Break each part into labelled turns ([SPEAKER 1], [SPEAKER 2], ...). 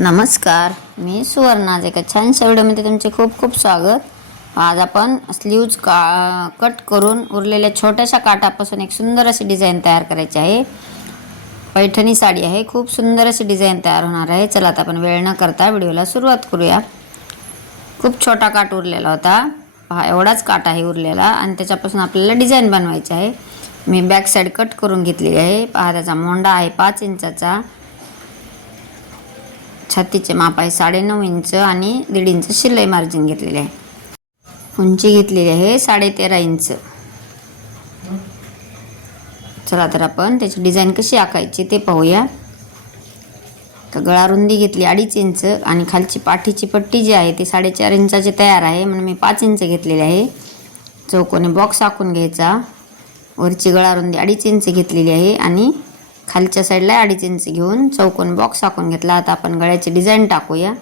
[SPEAKER 1] नमस्कार मी सुवर्णा आज एका छानशा व्हिडिओमध्ये तुमचे खूप खूप स्वागत. आज आपण स्लीव्ज का कट करून उरलेल्या छोट्याशा काटापासून एक सुंदर अशी डिझाईन तयार करायची आहे. पैठणी साडी आहे खूप सुंदर अशी डिझाईन तयार होणार आहे. चला आता आपण वेळ न करता व्हिडिओला सुरुवात करूया. खूप छोटा काट उरलेला होता. हा एवढाच काट आहे उरलेला आणि त्याच्यापासून आपल्याला डिझाईन बनवायची आहे. मी बॅक साईड कट करून घेतलेली आहे. पहा त्याचा मोंडा आहे पाच इंचाचा. छातीचे माप आहे साडेनऊ इंच आणि दीड इंच शिलाई मार्जिन घेतलेले आहे. उंची घेतलेली आहे साडेतेरा इंच. चला तर आपण त्याची डिझाईन कशी आखायची ते पाहूया. तर गळा रुंदी घेतली अडीच इंच आणि खालची पाठीची पट्टी जी आहे ती साडेचार इंचाची तयार आहे. म्हणून मी पाच इंच घेतलेली आहे. चौकोनी बॉक्स आखून घ्यायचा. वरची गळा रुंदी अडीच इंच घेतलेली आहे आणि खालच्या साईडला अडीच इंच घेऊन चौकोन बॉक्स आखून घेतला. आता आपण गळ्याची डिझाईन टाकूया.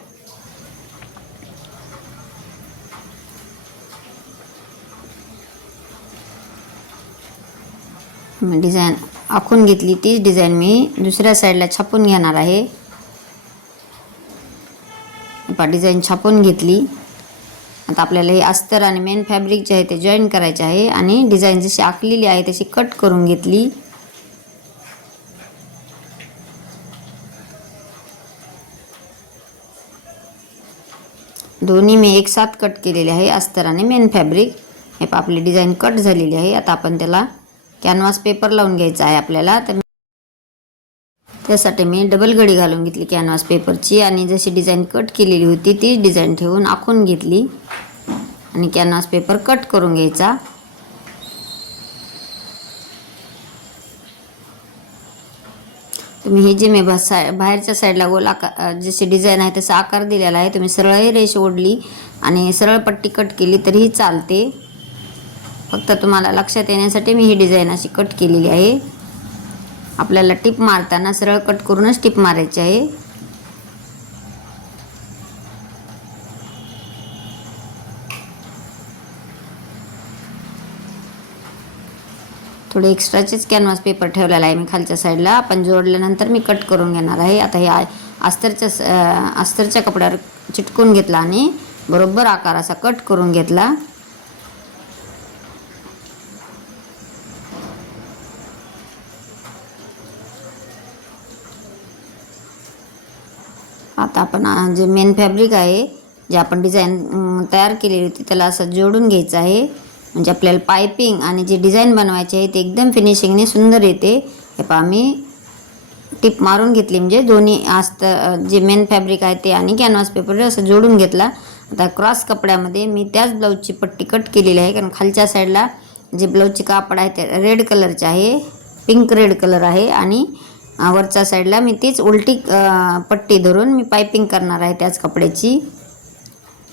[SPEAKER 1] डिझाईन आखून घेतली तीच डिझाईन मी. दुसऱ्या साईडला छापून घेणार आहे. डिझाईन छापून घेतली. आता आपल्याला हे अस्तर आणि मेन फॅब्रिक जे आहे ते जॉईन करायचे आहे. आणि डिझाईन जशी आखलेली आहे तशी कट करून घेतली. दोन्ही मी एक साथ कट केलेले आहे. अस्तराने मेन फॅब्रिक हे आपली डिझाईन कट झालेली आहे. आता आपण त्याला कॅनव्हास पेपर लावून घ्यायचा आहे आपल्याला. तर त्यासाठी मी डबल गडी घालून घेतली कॅनव्हास पेपरची आणि जशी डिझाईन कट केलेली होती ती डिझाईन ठेवून आखून घेतली. आणि कॅनव्हास पेपर कट करून घ्यायचा. तुम्ही हे जे मी सा बाहेरच्या साईडला गोल आकार जशी डिझाईन आहे तसा आकार दिलेला आहे. तुम्ही सरळही रेष ओढली आणि सरळ पट्टी कट केली तरीही चालते. फक्त तुम्हाला लक्षात येण्यासाठी मी ही डिझाईन अशी कट केलेली आहे. आपल्याला टिप मारताना सरळ कट करूनच टिप मारायची आहे. थोडे एक्स्ट्राचेच कॅनव्हास पेपर ठेवलेला आहे मी खालच्या साईडला आपण जोडल्यानंतर मी कट करून घेणार आहे. आता हे अस्तरच्या अस्तरच्या कपड्यावर चिटकून घेतला आणि बरोबर आकार असा कट करून घेतला. आता आपण जे मेन फॅब्रिक आहे जे आपण डिझाईन तयार केलेली होती त्याला असं जोडून घ्यायचं आहे. म्हणजे आपल्याला पायपिंग आणि जे डिझाईन बनवायचे आहे ते एकदम फिनिशिंगने सुंदर येते. हे पहा मी टिप मारून घेतली म्हणजे दोन्ही आस्त जे मेन फॅब्रिक आहे ते आणि कॅनव्हास पेपर असं जोडून घेतला. आता क्रॉस कपड्यामध्ये मी त्याच ब्लाऊजची पट्टी कट केलेली आहे कारण खालच्या साईडला जे ब्लाऊजचे कापड आहे ते रेड कलरचे आहे पिंक रेड कलर आहे आणि वरच्या साईडला मी तीच उलटी पट्टी धरून मी पायपिंग करणार आहे त्याच कपड्याची.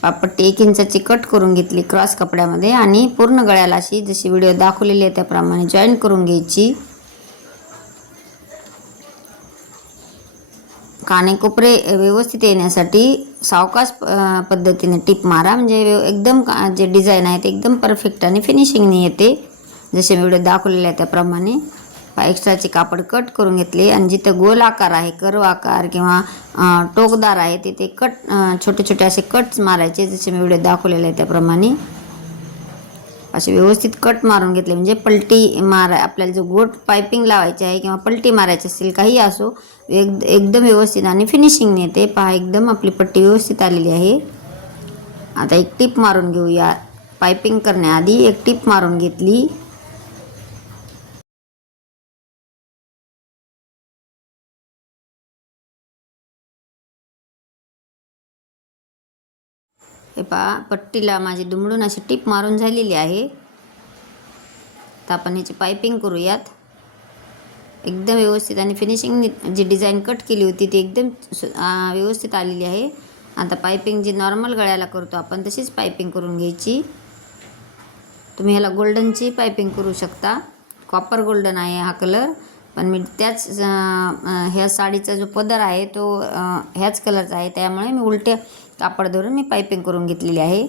[SPEAKER 1] पापट्टी एक इंचाची कट करून घेतली क्रॉस कपड्यामध्ये आणि पूर्ण गळ्याला अशी जशी व्हिडिओ दाखवलेली आहे त्याप्रमाणे जॉईन करून घ्यायची. कानेकोपरे व्यवस्थित येण्यासाठी सावकाश पद्धतीने टिप मारा. म्हणजे एकदम का- जे डिझाईन आहे ते एकदम परफेक्ट आणि फिनिशिंगने येते. जसे व्हिडिओ दाखवलेले आहे त्याप्रमाणे. एक्स्ट्राचे कापड कट करून घेतले. आणि जिथं गोल आकार आहे कर्व आकार किंवा टोकदार आहे तिथे कट छोटे छोटे असे कट्स मारायचे जसे मी व्हिडिओ दाखवलेले आहे त्याप्रमाणे. असे व्यवस्थित कट मारून घेतले. म्हणजे पलटी मारा आपल्याला जो गोट पायपिंग लावायची आहे किंवा पलटी मारायची असेल काही असो एक एकदम व्यवस्थित आणि फिनिशिंग येते पहा एकदम आपली पट्टी व्यवस्थित आलेली आहे. आता एक टीप मारून घेऊया. पायपिंग करण्याआधी एक टीप मारून घेतली. हे पहा पट्टीला माझी दुमडून अशी टिप मारून झालेली आहे. तर आपण ह्याची पायपिंग करूयात. एकदम व्यवस्थित आणि फिनिशिंग जी डिझाईन कट केली होती ती एकदम व्यवस्थित आलेली आहे. आता पायपिंग जी नॉर्मल गळ्याला करतो आपण तशीच पायपिंग करून घ्यायची. तुम्ही ह्याला गोल्डनची पायपिंग करू शकता. कॉपर गोल्डन आहे हा कलर पण मी त्याच ह्या साडीचा जो पदर आहे तो ह्याच कलरचा आहे. त्यामुळे मी उलट्या कापड धरून मी पायपिंग करून घेतलेली आहे.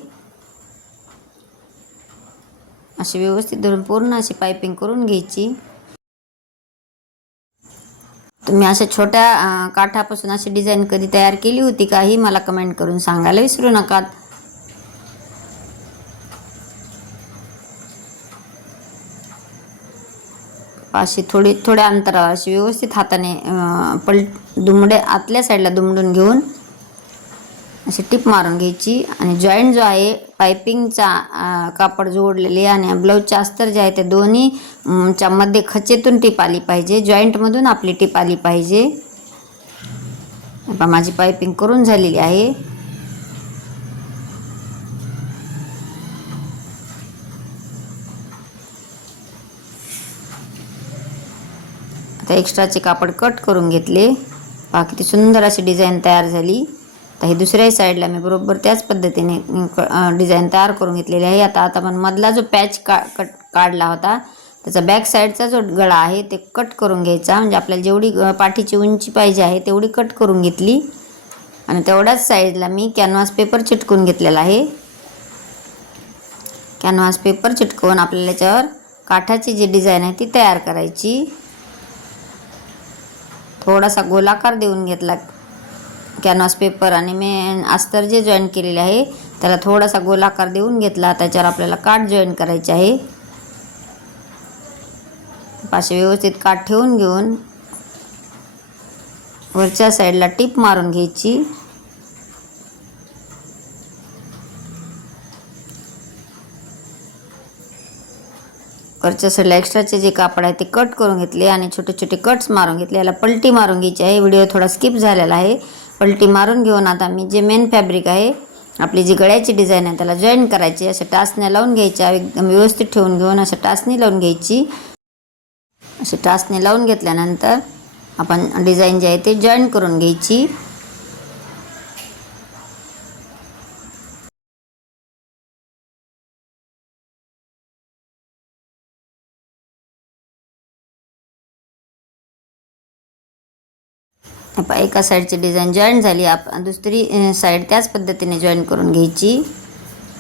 [SPEAKER 1] अशी व्यवस्थित धरून पूर्ण अशी पायपिंग करून घ्यायची. तुम्ही अशा छोट्या काठापासून अशी डिझाईन कधी तयार केली होती का ही मला कमेंट करून सांगायला विसरू नका. अशी थोडी थोड्या अंतरावर अशी व्यवस्थित हाताने पलट पल दुमडे आतल्या साईडला दुमडून घेऊन अशी टिप मारून घ्यायची. आणि जॉईंट जो आहे पायपिंगचा कापड जोडलेले आणि ब्लाऊजचे अस्तर जे आहे ते दोन्ही च्या मध्ये खचेतून टिप आली पाहिजे. जॉईंटमधून आपली टिप आली पाहिजे. माझी पायपिंग करून झालेली आहे. आता एक्स्ट्राचे कापड कट करून घेतले. पहा किती सुंदर अशी डिझाईन तयार झाली. आता हे दुसऱ्याही साईडला मी बरोबर त्याच पद्धतीने डिझाईन तयार करून घेतलेली आहे. आता आता आपण मधला जो पॅच का कट काढला होता त्याचा बॅक साईडचा जो गळा आहे ते कट करून घ्यायचा. म्हणजे आपल्याला जेवढी पाठीची उंची पाहिजे आहे तेवढी कट करून घेतली. आणि तेवढ्याच साईडला मी कॅनव्हास पेपर चिटकून घेतलेला आहे. कॅनव्हास पेपर चिटकवून आपल्याला याच्यावर काठाची जी डिझाईन आहे ती तयार करायची. थोडासा गोलाकार देऊन घेतला कॅनव्हास पेपर आणि मेन अस्तर जे जॉईन केलेले आहे त्याला थोडासा गोलाकार देऊन घेतला. त्याच्यावर आपल्याला काठ जॉईन करायचे आहे. पाशी व्यवस्थित काठ ठेवून घेऊन वरच्या साईडला टीप मारून घ्यायची. वरच्या साईडला एक्स्ट्राचे जे कापड आहे ते कट करून घेतले आणि छोटे छोटे कट्स मारून घेतले. याला पलटी मारून घ्यायची आहे. व्हिडिओ थोडा स्किप झालेला आहे. पलटी मारून घेऊन आता मी जे मेन फॅब्रिक आहे आपली जी गळ्याची डिझाईन आहे त्याला जॉईन करायची अशा टाचण्या लावून घ्यायच्या एकदम व्यवस्थित ठेवून घेऊन अशा टाचणी लावून घ्यायची. अशी टाचणी लावून घेतल्यानंतर आपण डिझाईन जे आहे ते जॉईन करून घ्यायची. एका साईडची डिझाईन जॉईन झाली आप दुसरी साईड त्याच पद्धतीने जॉईन करून घ्यायची.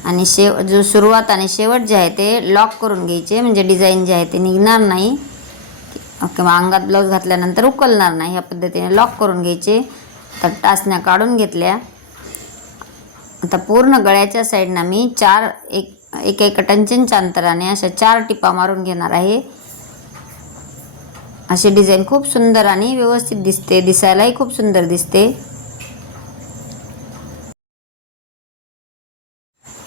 [SPEAKER 1] आणि शेव जो सुरुवात आणि शेवट जे आहे ते लॉक करून घ्यायचे म्हणजे डिझाईन जे आहे ते निघणार नाही. किंवा अंगात ब्लाऊज घातल्यानंतर उकलणार नाही ह्या पद्धतीने लॉक करून घ्यायचे. तर टाचण्या काढून घेतल्या. आता पूर्ण गळ्याच्या साईडनं मी चार एक एक एक टंचनच्या अंतराने अशा चार टिपा मारून घेणार आहे. अशी डिझाईन खूप सुंदर आणि व्यवस्थित दिसते. दिसायलाही खूप सुंदर दिसते.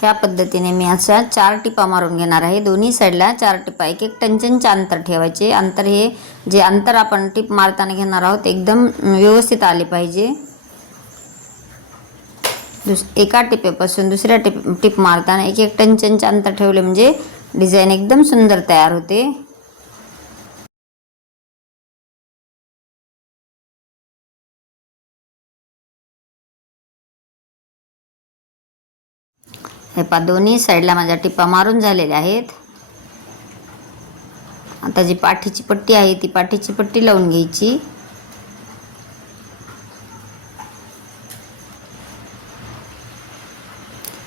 [SPEAKER 1] या पद्धतीने मी अशा चार टिपा मारून घेणार आहे. दोन्ही साईडला चार टिपा. एक एक टंचनचे अंतर ठेवायचे. अंतर हे जे अंतर आपण टिप मारताना घेणार आहोत एकदम व्यवस्थित आले पाहिजे. दुस एका टिपेपासून दुसऱ्या टिप टिप मारताना एक एक टंचनचे अंतर ठेवले म्हणजे डिझाईन एकदम सुंदर तयार होते. हे पा दोन्ही साईडला माझ्या टिपा मारून झालेल्या आहेत. आता जी पाठीची पट्टी आहे ती पाठीची पट्टी लावून घ्यायची.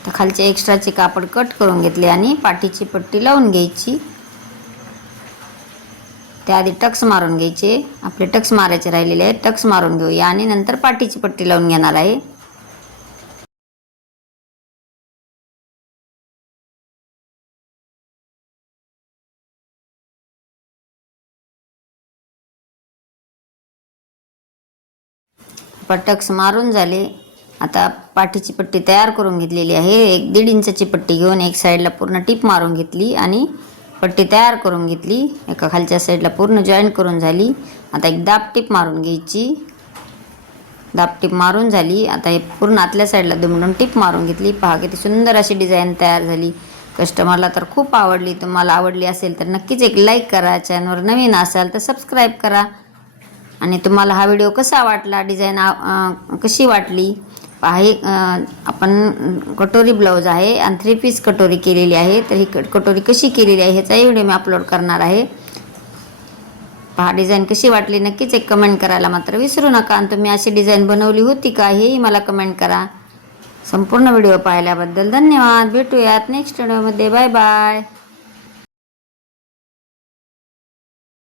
[SPEAKER 1] तर खालचे एक्स्ट्राचे कापड कट करून घेतले आणि पाठीची पट्टी लावून घ्यायची. त्याआधी टक्स मारून घ्यायचे. आपले टक्स मारायचे राहिलेले आहेत टक्स मारून घेऊया आणि नंतर पाठीची पट्टी लावून घेणार आहे. टक्स मारून झाले. आता पाठीची पट्टी तयार करून घेतलेली आहे. एक दीड इंचाची पट्टी घेऊन एक साईडला पूर्ण टीप मारून घेतली आणि पट्टी तयार करून घेतली. एका खालच्या साईडला पूर्ण जॉईन करून झाली. आता एक दाब टीप मारून घ्यायची. दाब टीप मारून झाली. आता हे पूर्ण आतल्या साईडला दुमडून टीप मारून घेतली. पहा किती सुंदर अशी डिझाईन तयार झाली. कस्टमरला तर खूप आवडली. तुम्हाला आवडली असेल तर नक्कीच एक लाईक करा. चॅनलवर नवीन असाल तर सबस्क्राईब करा. आणि तुम्हाला हा व्हिडिओ कसा वाटला? डिझाईन कशी वाटली? पहा हे आपण कटोरी ब्लाऊज आहे आणि थ्री पीस कटोरी केलेली आहे. तर ही कटोरी कशी केलेली आहे ह्याचाही व्हिडिओ मी अपलोड करणार आहे. पहा डिझाईन कशी वाटली? नक्कीच एक कमेंट करायला मात्र विसरू नका. आणि तुम्ही अशी डिझाईन बनवली होती का हेही मला कमेंट करा. संपूर्ण व्हिडिओ पाहिल्याबद्दल धन्यवाद. भेटूयात नेक्स्ट व्हिडिओमध्ये बाय बाय